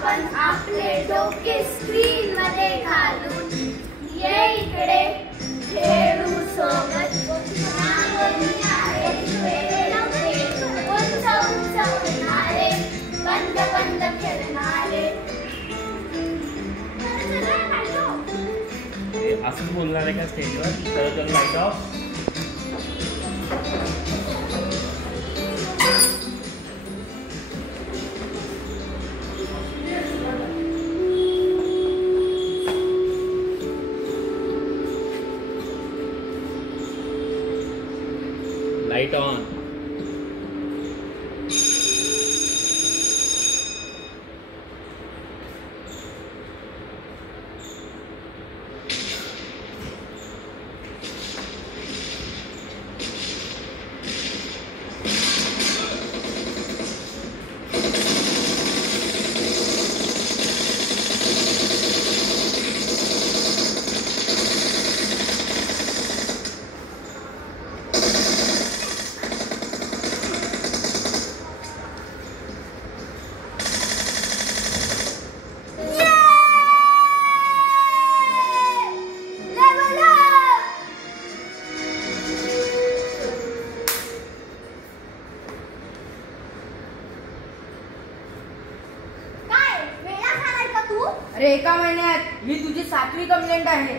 आपण आपले डोके स्क्रीन मध्ये घालून ये इकडे खेळू सोबत उंच उंच उडणारे बंद बंद खेळणारे. असंच बोलणार आहे का स्टेजवर? तर लाईट ऑफ. Light on. अरे एका महिन्यात ही तुझी 7वी कंप्लेंट आहे.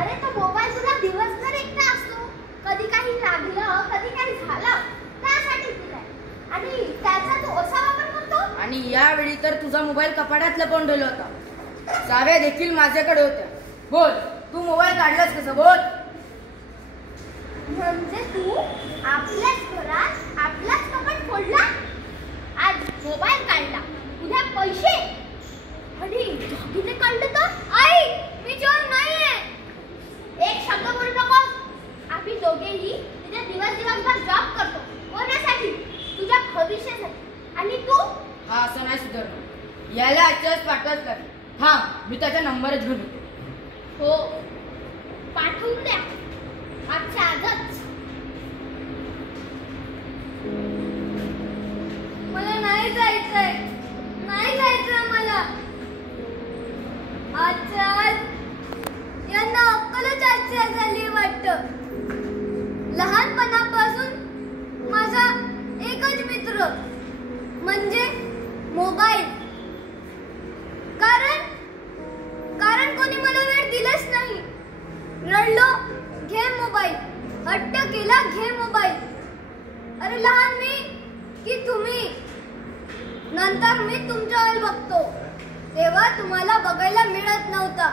अरे तो मोबाईल तुला दिवसभर एकटा असतो. कधी काही लागलं कधी काही झालं त्यासाठी दिलाय आणि त्याचा तू असा वापर करतो. आणि यावेळी तर तुझा मोबाईल कपाटात लपवून ठेवला होता. चाव्या देखील माझ्याकडे होत्या. बोल, तू मोबाईल काढलास कसं? बोल. म्हणजे तू आपल्याच घरात आपलाच कपाट फोडला. आज मोबाईल काढला, उद्या पैसे आणि दागिने काढले तर आई मी चोर नाहीये. एक शब्द बोलू नकोस. आम्ही दोघेही तिथे दिवसभर जॉब करतो. कोणासाठी? तुझ्या भविष्यासाठी. आणि तू हा असं नाही सुधारणार. याला आजच्याच पाठवच कर. थांब, मी त्याचा नंबरच घेऊन येतो. हो पाठवून द्या आजच्या आजच. मला नाही जायचंय, नाही जायचंय मला. आजच्या आज यांना अक्कलच आजच्या झाली वाटतं. लहानपणापासून माझा एकच मित्र म्हणजे मोबाईल. कारण कोणी मला वेळ दिलाच नाही. रडलो घे मोबाईल, हट्ट केला घे मोबाईल. अरे लहान मी की तुम्ही. नंतर मी तुमच्यावर बघतो तेव्हा तुम्हाला बघायला मिळत नव्हता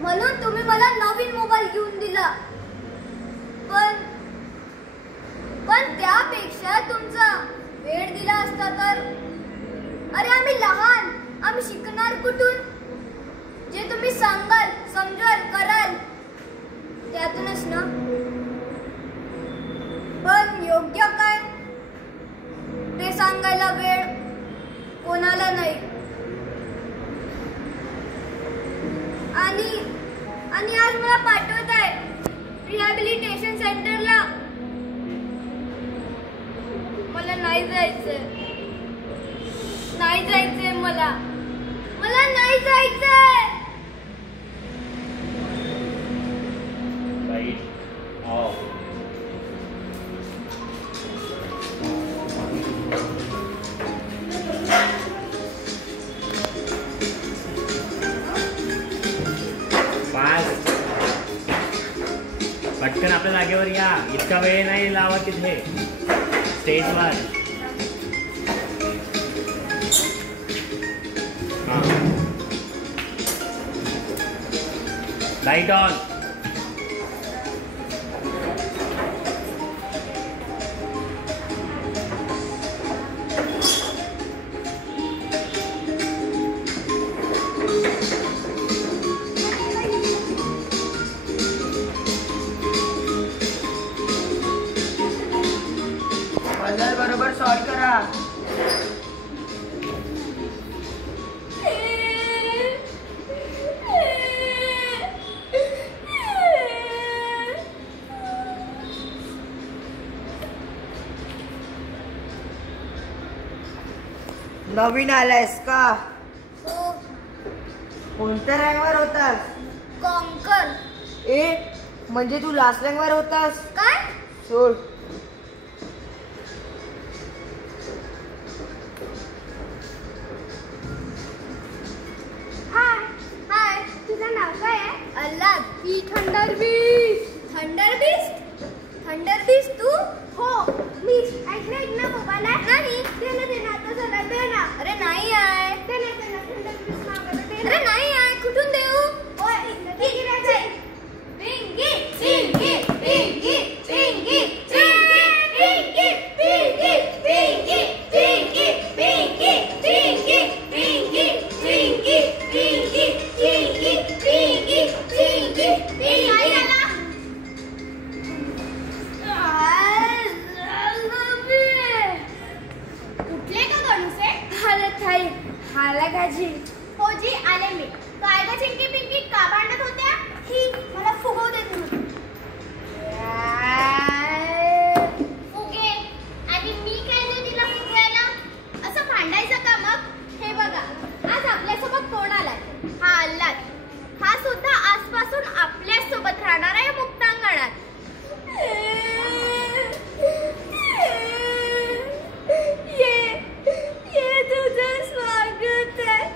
म्हणून तुम्ही मला नवीन मोबाईल घेऊन दिला. पण त्यापेक्षा तुमचा वेळ दिला असता तर. अरे आम्ही लहान, आम्ही शिकणार कुठून? जे तुम्ही सांगाल समजाल कराल त्यातूनच ना. पण योग्य काय ते सांगायला वेळ कोणाला नाही. आणि आज मला पाठवत आहे रिहॅबिलिटेशन सेंटरला. मला नाही जायचंय, नाही जायचंय मला नाही जायचंय. Light of. पटकन आपल्या जागेवर या. इतका वेळ नाही लावा तिथे स्टेजवर. Light on. बरोबर सॉल्व करा. नवीन आलायस का? हो. कोणत्या रँकवर होतास? कॉन्कर. म्हणजे तू लास्ट रँकवर होतास? काय? सोड. हाय, तुझं नाव काय आहे? अल्लाद. Thunder beast. तू? हो, मी ऐकलं ना मोबाईल आहे. नाही, दे ना आता जरा दे ना. अरे नाही आहे. दे ना थंडर बीस्ट मागवलं दे. अरे नाही आहे, कुठून देऊ? ओय, हो जी, आले मी. काय ग चिंकी पिंकी, का भांडत होत्या? ही मला फुगवू देत नव्हती. फुगे आणि मी काय देऊ तिला फुगवायला? असं भांडायचं का मग? हे बघा, आज आपल्यासोबत कोण आलाय? हा अल्लाद. हा सुद्धा आजपासून आपल्याच सोबत राहणार आहे मुक्तांगणात. ये तुझं स्वागत आहे.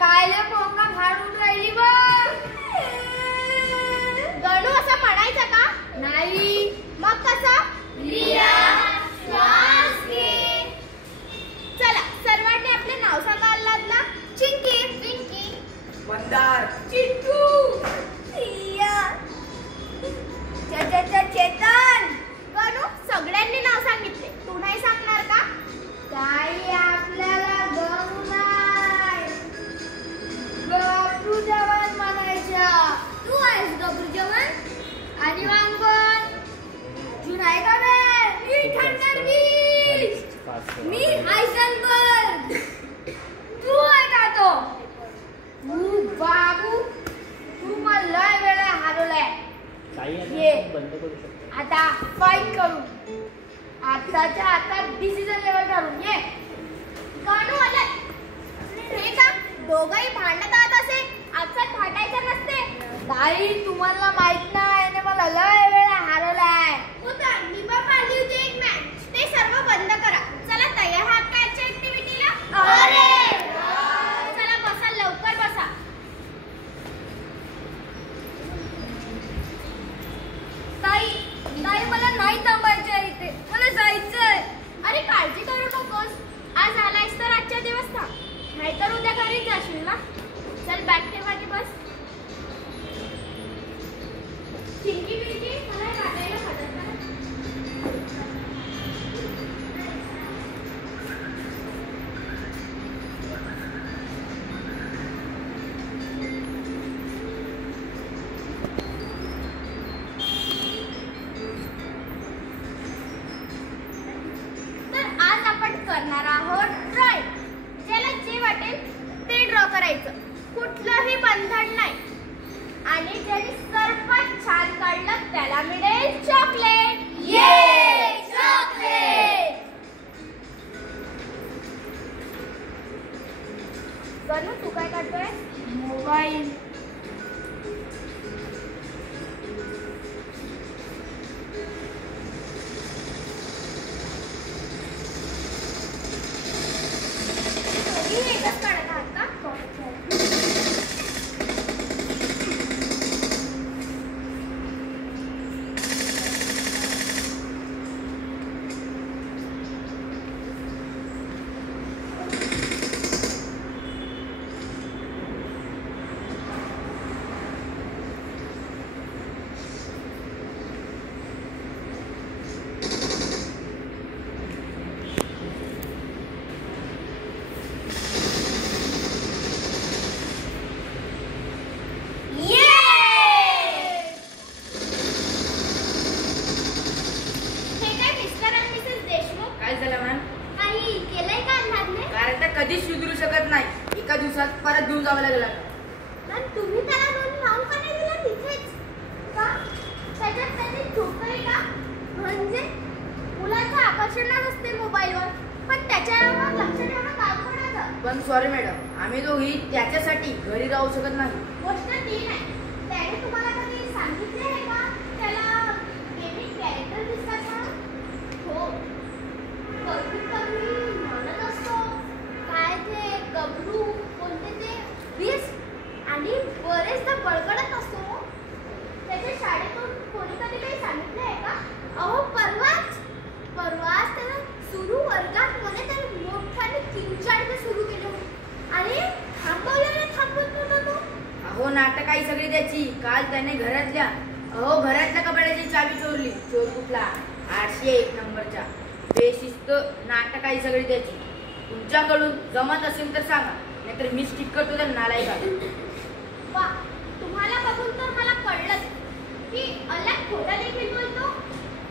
काय ले पोंगा फाडून राहिली बघ. गणू असं म्हणायचं का? नाही. मग कसं? लिया, श्वास घे. चला, सर्वांनी आपले नाव सांगा अल्लादला. चिंकी, पिंकी, मंदार, चिंटू, लिया, चेतन. गणू, सगळ्यांनी नाव सांगितले. तू नाही सांगणार का? ताई आपल्याला गणू नाही, गबरू जवान म्हणायच्या. तू आहेस गबरू जवान? आणि मग कोण? तू नाही का बे? मी थंडर बीस्ट. मी हायसनबर्ग. तू आहे का तो? तू बाबू, तू मला लय वेळा हरवलाय. ये. बंद करू शकतो. आता फाईट करू. आताच्या आता डिसिजन लेवल करून ये. गणू आलाय. हे का? दोघंही भांडत आहात असे? आपसात भांडायचं नसते. ताई तुम्हाला माहित नाही, याने मला लय वेळा हरवलाय. होता, मी पण पाहिली होती एक मॅच. ते सर्व बंद करा. चला, तयार आहात का आजच्या ऍक्टिव्हिटीला? अरे! चला बसा, लवकर बसा. ताई मला नाही थांबायचंय इथे, मला जायचंय. अरे काळजी करू नकोस. आज आलायस तर आजच्या दिवस थांब, नाहीतर उद्या घरीच जाशील ना. चल बॅग ठेव आणि बस. चिंकी पिंकी, मला वाटायला मदत करा. तर आज आपण करणार आहोत ड्रॉइंग. ज्याला जे वाटेल ते ड्रॉ करायचं. कुठलंही बंधन नाही. आणि ज्याने सर्वात छान काढलं त्याला मिळेल चॉकलेट. ये चॉकलेट. गणू, तू काय काढतोय? मोबाईल. तुम्ही एकच काढत आहात का? सॉरी मॅडम, आम्ही दोघी त्याच्यासाठी घरी राहू शकत नाही. गोष्ट ती नाही. त्याने तुम्हाला कधी सांगितले आहे का त्याला गेमिंग कॅरेक्टर दिसतात म्हणून? हो, कधी म्हणत असतो काय ते गबरू कोणते ते वीस आणि बरेचदा बळकटत असतो. त्याच्या शाळेतून कोणी कधी काही सांगितलं आहे का? अहो परवाच त्याला सुरू वर्गात मध्ये त्याने मोठ्याने किंचाळणे सुरू केले आणि थांबत नव्हता तो. अहो नाटक आई सगळी त्याची. काल त्याने घरातल्या कपड्याची चावी चोरली. चोर कुठला? 801 नंबरच्या. बेशिस्त नाटक आई सगळी त्याची. तुमच्याकडून जमत असेल तर सांगा, नाहीतर मी स्टिक करतो त्या नालायकाला. वा, तुम्हाला बघून तर मला कळलंच की अल्लाह खोटं देखील बोलतो.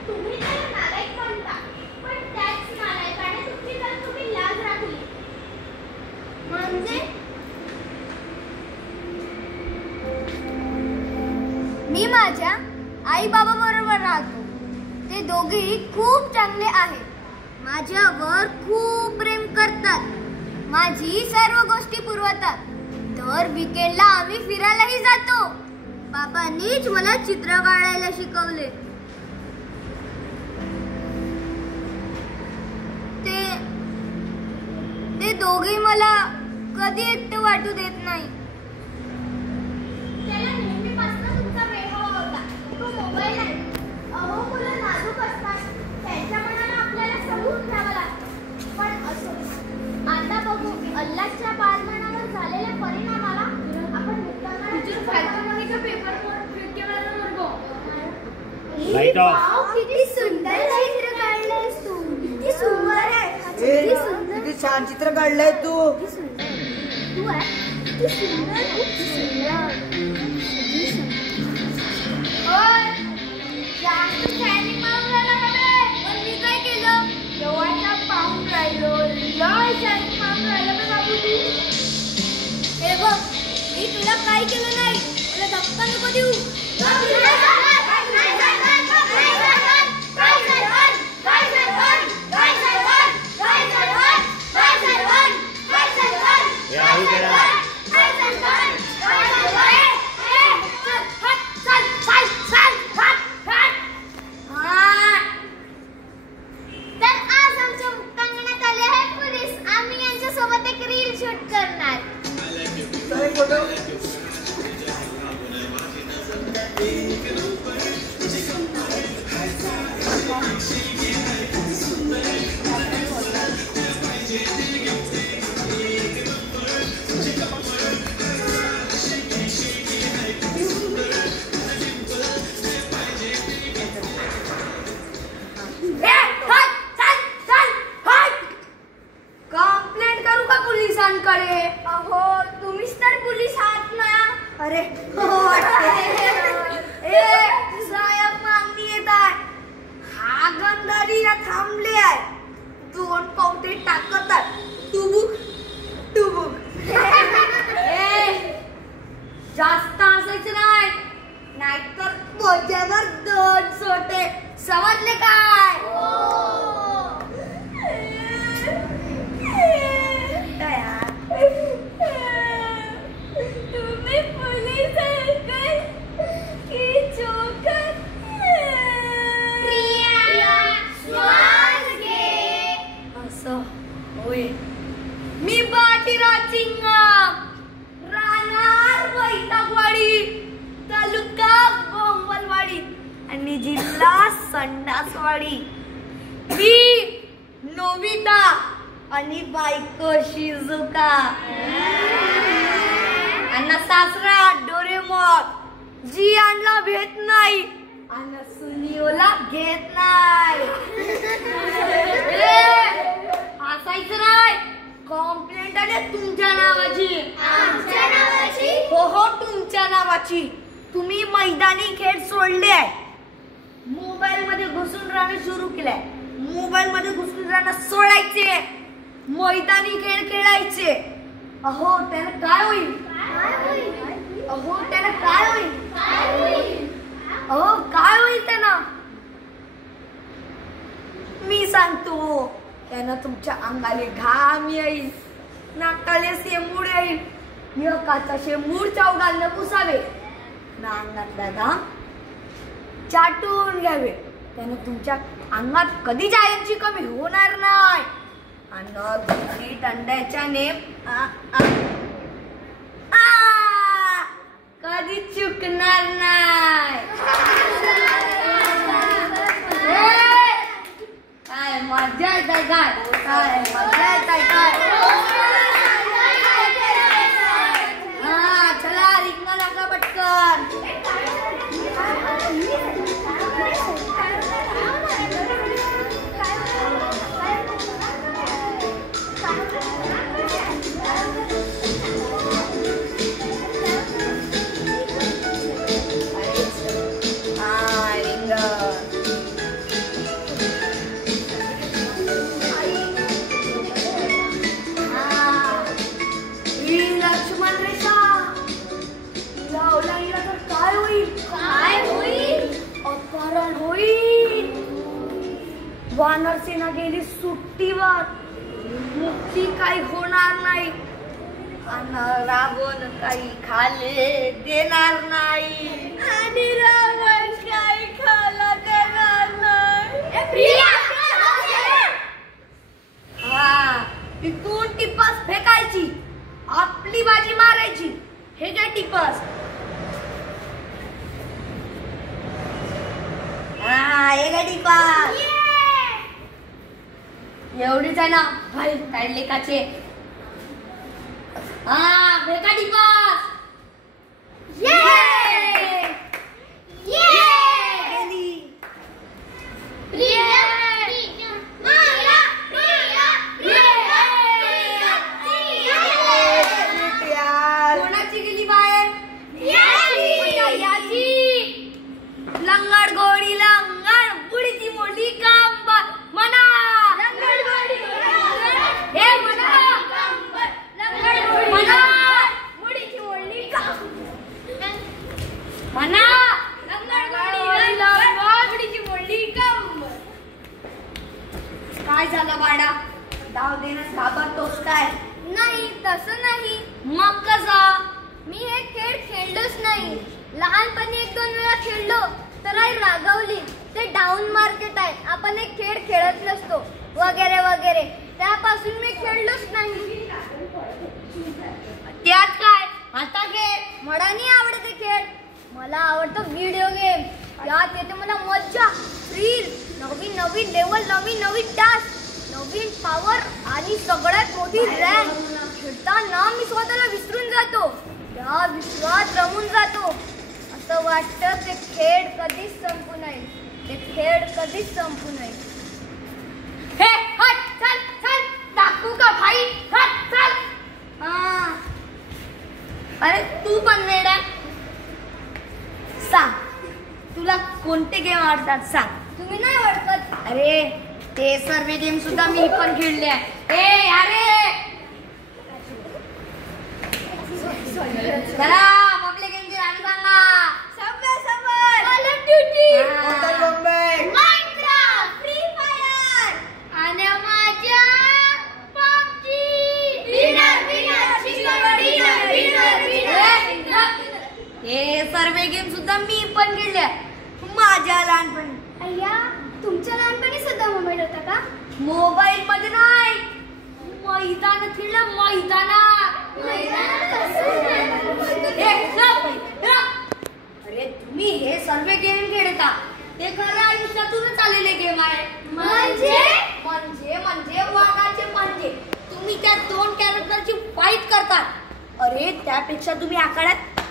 तुम्ही त्याला नालायक म्हणता, पण त्याच नालायकाने तुमची जर तुम्ही लाज राखली म्हणजे. मी माझ्या आई बाबा बरोबर राहतो. ते दोघेही खूप चांगले आहेत. माझ्यावर खूप प्रेम करतात. माझी सर्व गोष्टी पुरवतात. दर वीकेंडला आम्ही फिरायलाही जातो. बाबांनीच मला चित्र काढायला शिकवले. ते दोघे मला कधी एकटे वाटू देत नाही. त्याला नेहमीपासून तुमचा प्रेम होता. तो मोबाईल आहे. अहो मुलं नाजूक असतात. त्यांच्या मनाला आपल्याला समजून घ्यावं लागतं. पण असो, आता बघू अल्लाहच्या बालमनावर झालेल्या परिणामाला आपण लाईट ऑफ. किती सुंदर चित्र काढलंयस तू. किती सुंदर आहे. किती सुंदर. किती छान चित्र काढलंय तू. किती सुंदर तू आहे. किती सुंदर. किती सुंदर. जास्त शायनिंग मारून राहिला बघे. पण मी काय केलं? जेव्हा पाहून राहिलो. लय शायनिंग मारून राहिलं बे बाबू तू. हे बघ, मी तुला काय केलं नाही. मला धक्का नको देऊ. तर आज आमच्या मुक्तांगणात आले आहे पोलीस. आम्ही यांच्यासोबत एक रील शूट करणार. कंप्लेंट करू का पोलिसांकडे? अहो तुम्हीच तर पोलीस आहात ना. अरे हो साहेब मागणी येत आहे. हा गंधारीला थांबले आहे. दोन पावटे टाकत आहे. टुबुक टुबुक. जास्त असायचं नाही, नाहीतर बोजावर 2 सोटे. समजले काय? तुम्ही पोलीस आहात काय की जोकर? श्वास घे. असं होय. मी बाजीराव चिंगम, राहणार वैतागवाडी, तालुका बोंबलवाडी आणि जिल्हा संडासवाडी. मी नोबिता आणि बायको शिजुका आणि सासरा डोरेमॉन. जी आणला भेट नाही आणि सुनिओला घेत नाही. हसायचं नाही. कॉम्प्लेंट आले तुमच्या नावाची. आमच्या नावाची? हो तुमच्या नावाची. तुम्ही मैदानी खेळ सोडले आहे. मोबाईल मध्ये घुसून राहणं सुरू केलंय. मोबाईल मध्ये घुसून राहणं सोडायचे. मैदानी खेळ खेळायचे. अहो त्याला काय होईल? अहो त्याला काय होईल? अहो काय होईल त्याला? मी सांगतो. त्यानं तुमच्या अंगाले घाम येईल. नाकाले शेंबूड येईल. एकाचा शेंबूड चौघांना पुसावे, ना अंगातला घाम चाटून घ्यावे. त्याने तुमच्या अंगात कधीच आयनची कमी होणार नाही. आणि अंड्याच्या नेम कधी चुकणार नाही. काय मजा येत आहे काय? काय मजा येत आहे काय? हा चला रिंगण नका पटकन. वानर सेना गेली सुट्टीवर. मुक्ती काही होणार नाही. आणि रावण काही खाले देणार नाही. आणि रावण काही खाला देणार नाही. हा तिथून टिपास फेकायची, आपली बाजी मारायची. हे काय टिपास? हा हे काय टिपास? एवढीच आहे ना भाई काढले काचे. हा फेका टिपास. कोणाची गेली बाहेर? लंगड गोडी लंगड बुडीची मोठी काम म्हणा. काय झालं बाळा? डाव देण्यास घाबरतोस काय? नाही तसं नाही. मग कसा? मी हे खेळ खेळलोच नाही. लहानपणी 1-2 वेळा खेळलो तर आई रागवली. ते डाऊन मार्केट आहे, आपण एक खेळ खेळत नसतो वगैरे वगैरे. त्यापासून मी खेळलोच नाही. त्यात काय? आता खेळ. मला नाही आवडत हे खेळ. मला आवडतं व्हिडिओ गेम. यात येते मला मज्जा, थ्रिल, नवीन नवीन लेवल, नवीन नवीन टास्क, नवीन पॉवर आणि सगळ्यात मोठी रँक. खेळताना मी स्वतःला विसरून जातो, त्या विश्वात रमून जातो. असं वाटतं ते खेळ कधीच संपू नये. ते खेळ कधीच संपू नये. हे हट चल चल टाकू का भाई? हट चल. हा अरे तू पण वेडा. सांग तुला कोणते गेम आवडतात सांग. तुम्ही नाही ओळखत? अरे ते सर्व गेम सुद्धा मी पण खेळले आहे. ए अरे चला आपल्या गेमची नाव सांगा. Call of duty, Minecraft, free fire आणि माझ्या पबजी. हे सर्व गेम सुद्धा मी पण खेळले माझ्या लहानपणी. अय्या तुमच्या लहानपणी सुद्धा मोबाईल होता का? मोबाईल मध्ये नाही, मैदान खेळलं मैदानात. अरे तुम्ही हे सर्व गेम खेळता ते खऱ्या आयुष्यातूनच आलेले गेम आहे. म्हणजे म्हणजे वाघाचे म्हणजे तुम्ही त्या 2 कॅरेक्टरची फाईट करतात. अरे त्यापेक्षा तुम्ही आखाड्यात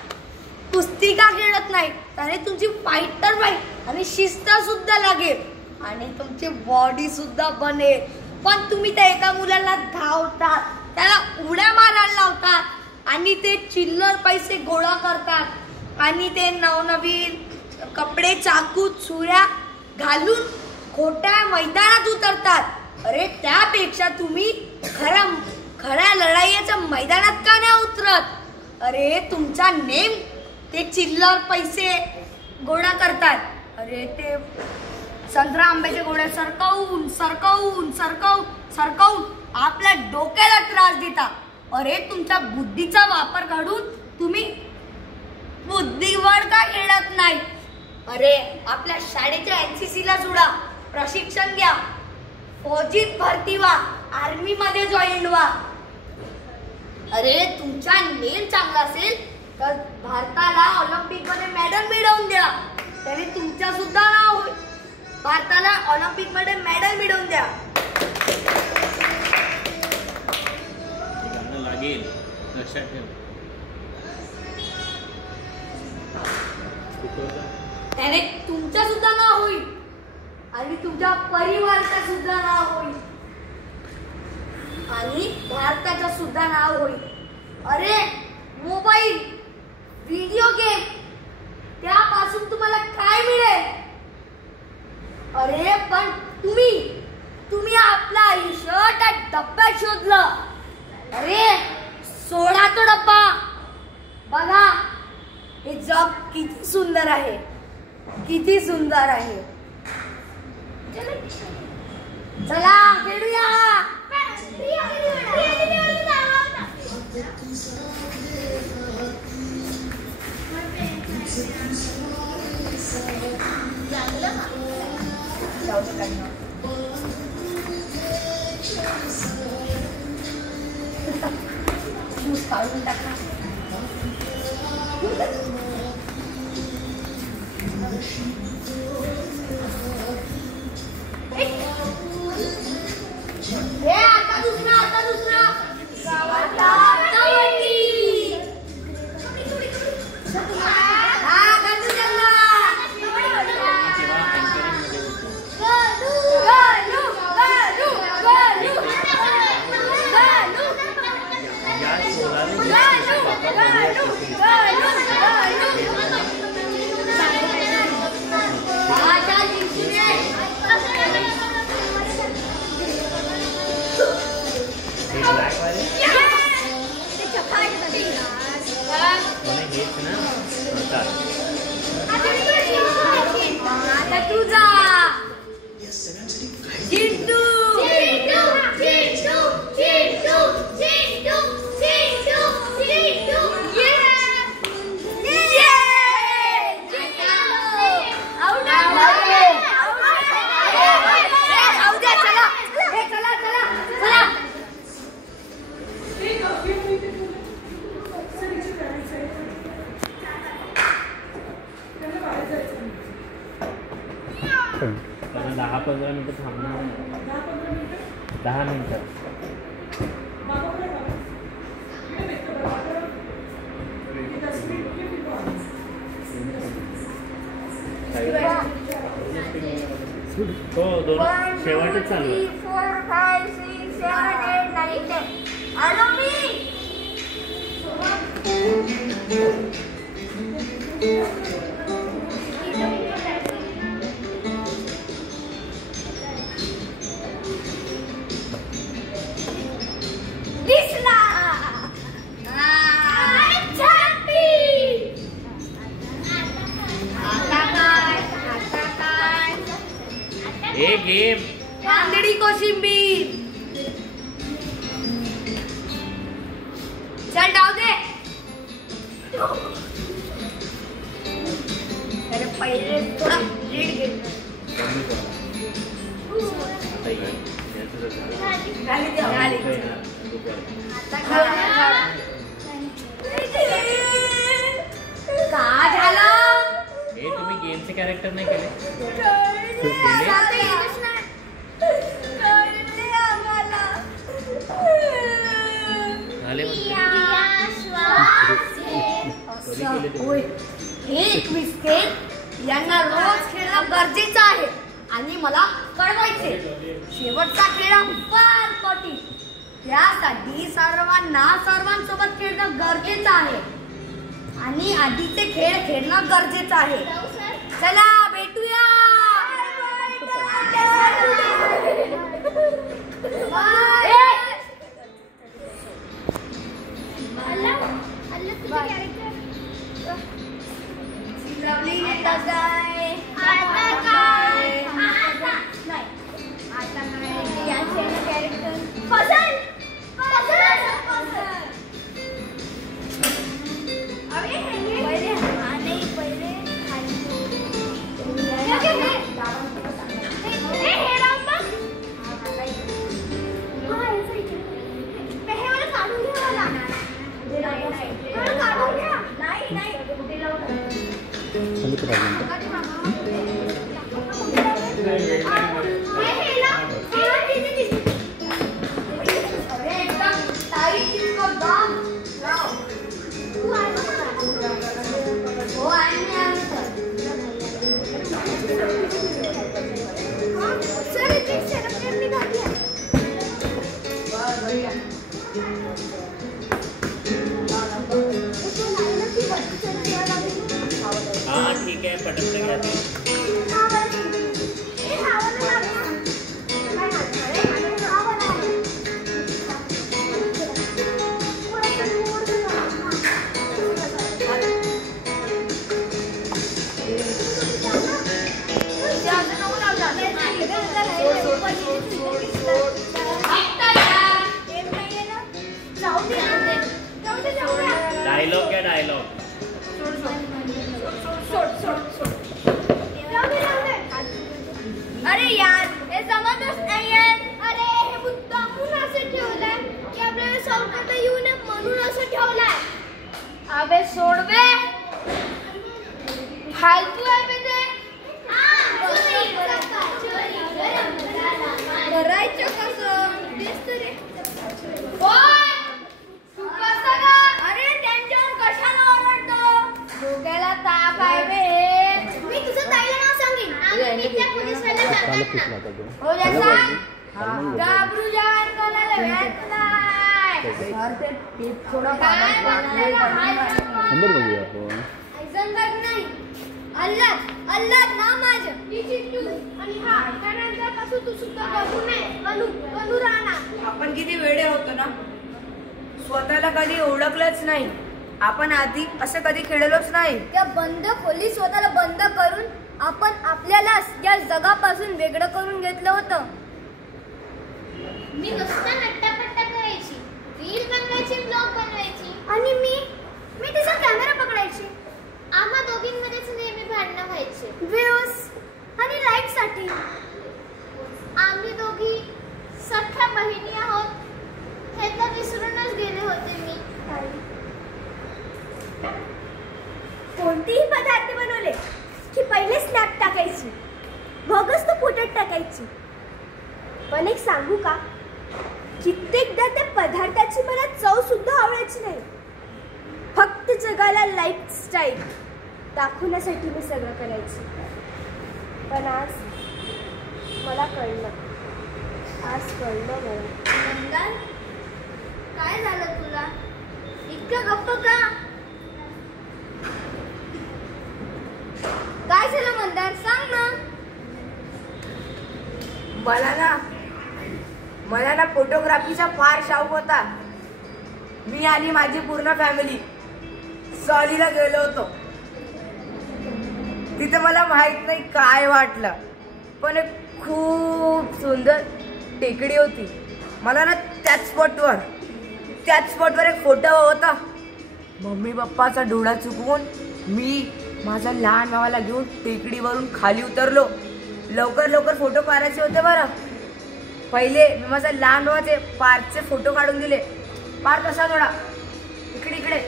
कुस्ती का खेळत नाही? त्याने तुमची फाईट तर फाईट आणि शिस्त सुद्धा लागेल आणि तुमची बॉडी सुद्धा बनेल. पण तुम्ही त्या एका मुलाला धावतात, त्याला उड्या मारायला लावतात आणि ते चिल्लर पैसे गोळा करतात आणि ते नवनवीन कपडे चाकू छुऱ्या घालून खोट्या मैदानात उतरतात. अरे त्यापेक्षा तुम्ही खऱ्या लढाईच्या मैदानात का नाही उतरत? अरे तुमचा नेम ते चिल्लर पैसे गोळा करतात. अरे ते संत्रा आंब्याचे गोळे सरकवून सरकवून सरकवून सरकवून आपल्या डोक्याला त्रास देतात. अरे तुमच्या बुद्धीचा वापर काढून तुम्ही बुद्धिबळ का खेळत नाही? अरे आपल्या शाळेच्या NCC ला जुडा, प्रशिक्षण घ्या, फौजीत भरती व्हा, आर्मी मध्ये जॉईन व्हा. अरे तुमचा नेम चांगला असेल तर भारताला ऑलिम्पिक मध्ये मेडल मिळवून द्या. त्याने तुमच्या सुद्धा नाव होईल. भारताला ऑलिम्पिक मध्ये मेडल मिळवून द्या. लागेल, लक्षात ठेव. त्याने तुमच्या सुद्धा नाव होईल आणि तुमच्या परिवाराचा सुद्धा नाव होईल आणि भारताचा सुद्धा नाव होईल. अरे मोबाईल, व्हिडिओ गेम, त्यापासून तुम्हाला काय मिळेल? अरे पण तुम्ही आपलं आयुष्य त्या डब्यात शोधलं. अरे सोडा तो डब्बा. बघा हे जग किती सुंदर आहे, किती सुंदर आहे. चला खेळूया. काढून टाका. त्यांना 10-15 मिनिटं थांबणार. 10 मिनिटं. हो, दोन शेवटच चालू आहे. 4, 5, 6, 7, 8, 9, 10. आलो मी. दिसला. एक गेम कांदडी कोशिंबीर. चल डाव दे. अरे पहिले थोडा लीड घे. का झालं? हे तुम्ही गेमचे कॅरेक्टर नाही केले? एक बिस्किट यांना रोज खेळणं गरजेचं आहे आणि मला कळवायचे. शेवटचा खेळ फार कठीण, त्यासाठी सर्वांसोबत खेळणं गरजेचं आहे आणि आधीचे खेळ खेळणं गरजेचं आहे. चला भेटूया. आता हाँ ठीक है पटक से गया डायलॉग क्या डायलॉग अरे यार हे जमतच नाहीये. अरे हे मुद्दामून असं ठेवलंय की आपल्याला सॉल्व करता येऊ नये म्हणून असं ठेवलंय. अबे सोडवे फालतू आहे बे ते. करायचं कसं तेच तरी. अरे त्यांच्यावर कशाला ओरडतो. डोक्याला ताप आहे बे. मी तुझं ताईला नाव सांगेन. आम्ही त्या पोलिसवाल्याला सांगणार ना. हो जसा घाबरू जाण कोणाला भेट नाही. थोडा अंदर बघूया आपण. ऐजनबर्ग नाही. अल्लाह अल्लाह नाव माझं. मी चिट्टू आणि हा त्यानंतर तू सुद्धा बघू नये. बनू राहणार. आपण किती वेडे होतो ना. स्वतःला कधी ओळखलंच नाही. आपण आधी असं कधी खेळलोच नाही. त्या बंद खोली स्वतःला बंद करून आपण आपल्याला या जगापासून वेगळं करून घेतलं होतं. मी नुसता नट्टापट्टा करायची. रील बनवायची, ब्लॉग बनवायची. आणि मी तिचा कॅमेरा पकडायची. आम्हा दोघींमध्येच नेहमी भांडणं व्हायचे. व्ह्यूज आणि लाईकसाठी. आम्ही दोघी सख्या बहिणी आहोत हे तर विसरूनच गेले होते मी. कोणतेही पदार्थ बनवले की पहिले स्नॅप टाकायची, मगच तो फोटो टाकायची. पण एक सांगू का, कित्येकदा त्या पदार्थाची मला चव सुद्धा आवडायची नाही. फक्त जगाला लाईफस्टाईल दाखवण्यासाठी मी सगळं करायची. पण आज मला कळलं. मला. मंदार, काय झालं तुला? इतकं गप्प का? काय झालं मंदार, सांग ना. मला ना फोटोग्राफीचा फार शौक होता. मी आणि माझी पूर्ण फॅमिली सहलीला गेलो होतो. तिथे मला माहित नाही काय वाटलं, पण एक खूप सुंदर टेकडी होती. मला ना त्याच स्पॉटवर एक फोटो होता. मम्मी पप्पाचा डोळा चुकवून मी माझा लहान भावाला घेऊन टेकडीवरून खाली उतरलो. लवकर फोटो काढायचे होते बरं. पहिले मी माझ्या लहान भावाचे पार्कचे फोटो काढून दिले. पार्क कसा थोडा इकडे.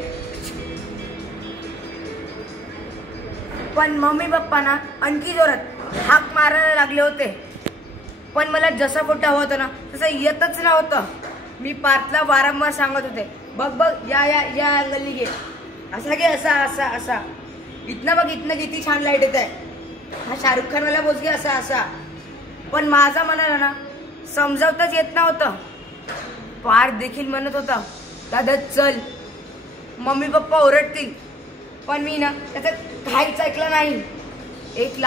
पण मम्मी पप्पा ना आणखी जोरात हाक मारायला लागले होते. पण मला जसा फोटो हवा होता ना तसं येतच नव्हतं. मी पार्थला वारंवार सांगत होते, बघ या अँगलनी घे, असा घे, असा इथनं बघ, इथनं किती छान लाईट येत आहे. हा शाहरुख खान वाला बोस घे, असा. पण माझा मनाला ना समजावताच येत नव्हतं. पार्थ देखील म्हणत होता, दादा चल, मम्मी पप्पा ओरडतील. पण मी ना त्याचं काहीच ऐकलं नाही. एक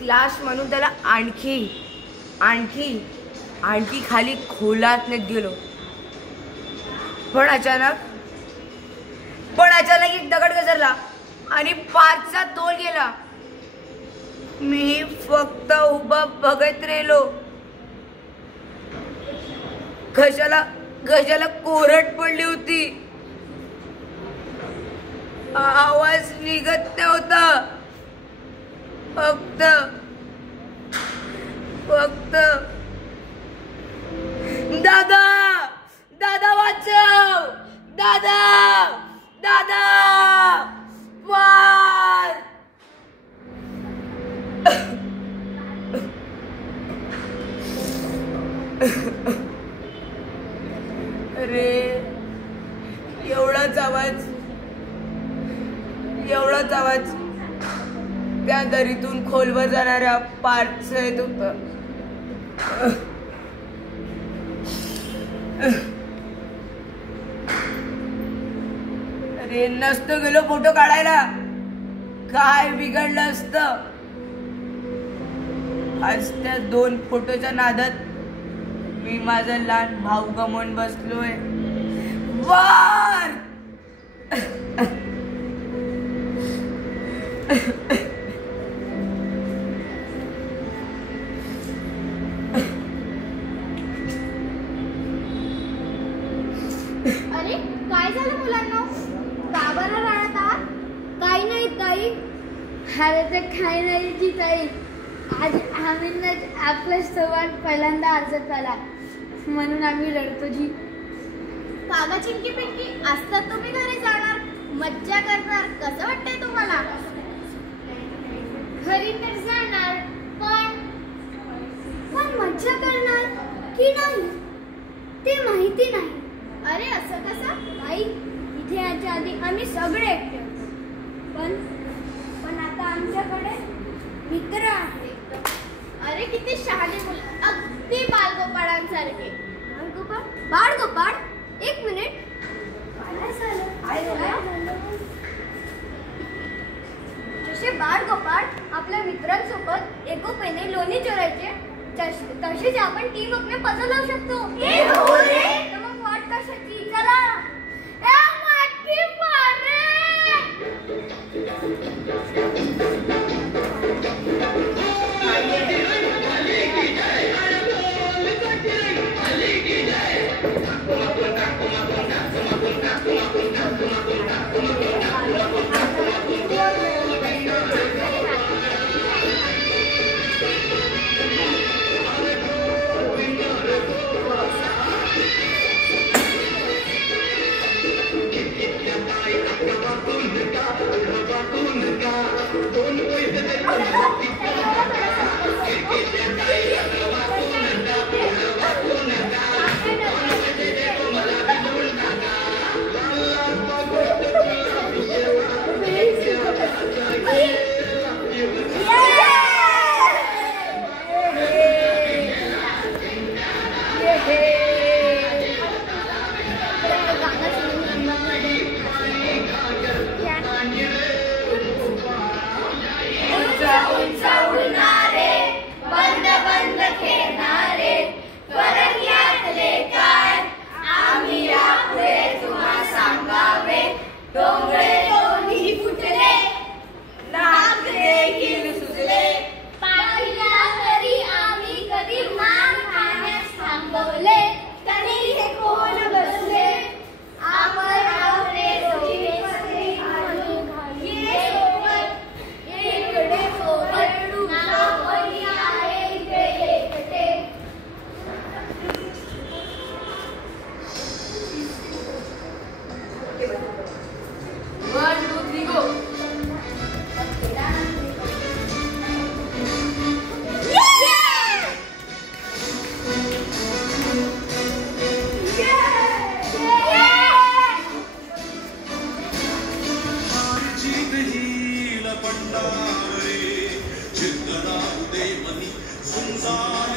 लास्ट म्हणून त्याला आणखी खाली खोलात नेत गेलो. पण अचानक एक दगड घसरला आणि पार्थचा तोल गेला. मी फक्त उभा बघत राहिलो. घशाला कोरड पडली होती. आवाज निघत नव्हता. फक्त दादा वाचव, दादा तेवढाच आवाज त्या दरीतून खोलवर जाणाऱ्या पारचं येत होत. अरे नसतं गेलो फोटो काढायला, काय बिघडलं असतं. आज त्या 2 फोटोच्या नादात मी माझा लहान भाऊ गमावून बसलोय. वार अरे काय झालं मुलांना, का बरं रडत आहात? काही नाही ताई. अरे ते काही नाही जी ताई, आज आम्ही आपल्या संवाद पहिल्यांदा अर्ज केला म्हणून आम्ही रडतो जी. कागा चिंकी पिंकी असतात तुम्ही घरी जाणार, मज्जा करणार, कसं वाटतंय तुम्हाला? घरी तर जाणार पण मज्जा करणार की नाही ते माहिती नाही. अरे असं कसं? आई इथे याच्या आधी आम्ही सगळे एकटे होतो, पण आता आमच्याकडे मित्र आहेत. अरे किती शहाणे मुलं, अगदी बाळगोपाळांसारखे. बाळगोपाळ? एक मिनिट, जसे बाळगोपाळ आपल्या मित्रांसोबत एकोप्याने लोणी चोरायचे, तसेच आपण टीमवर्कने पझल लावू शकतो. तर मग वाट कशाची, चला. पंडारे चिंतना उदय मनी संसार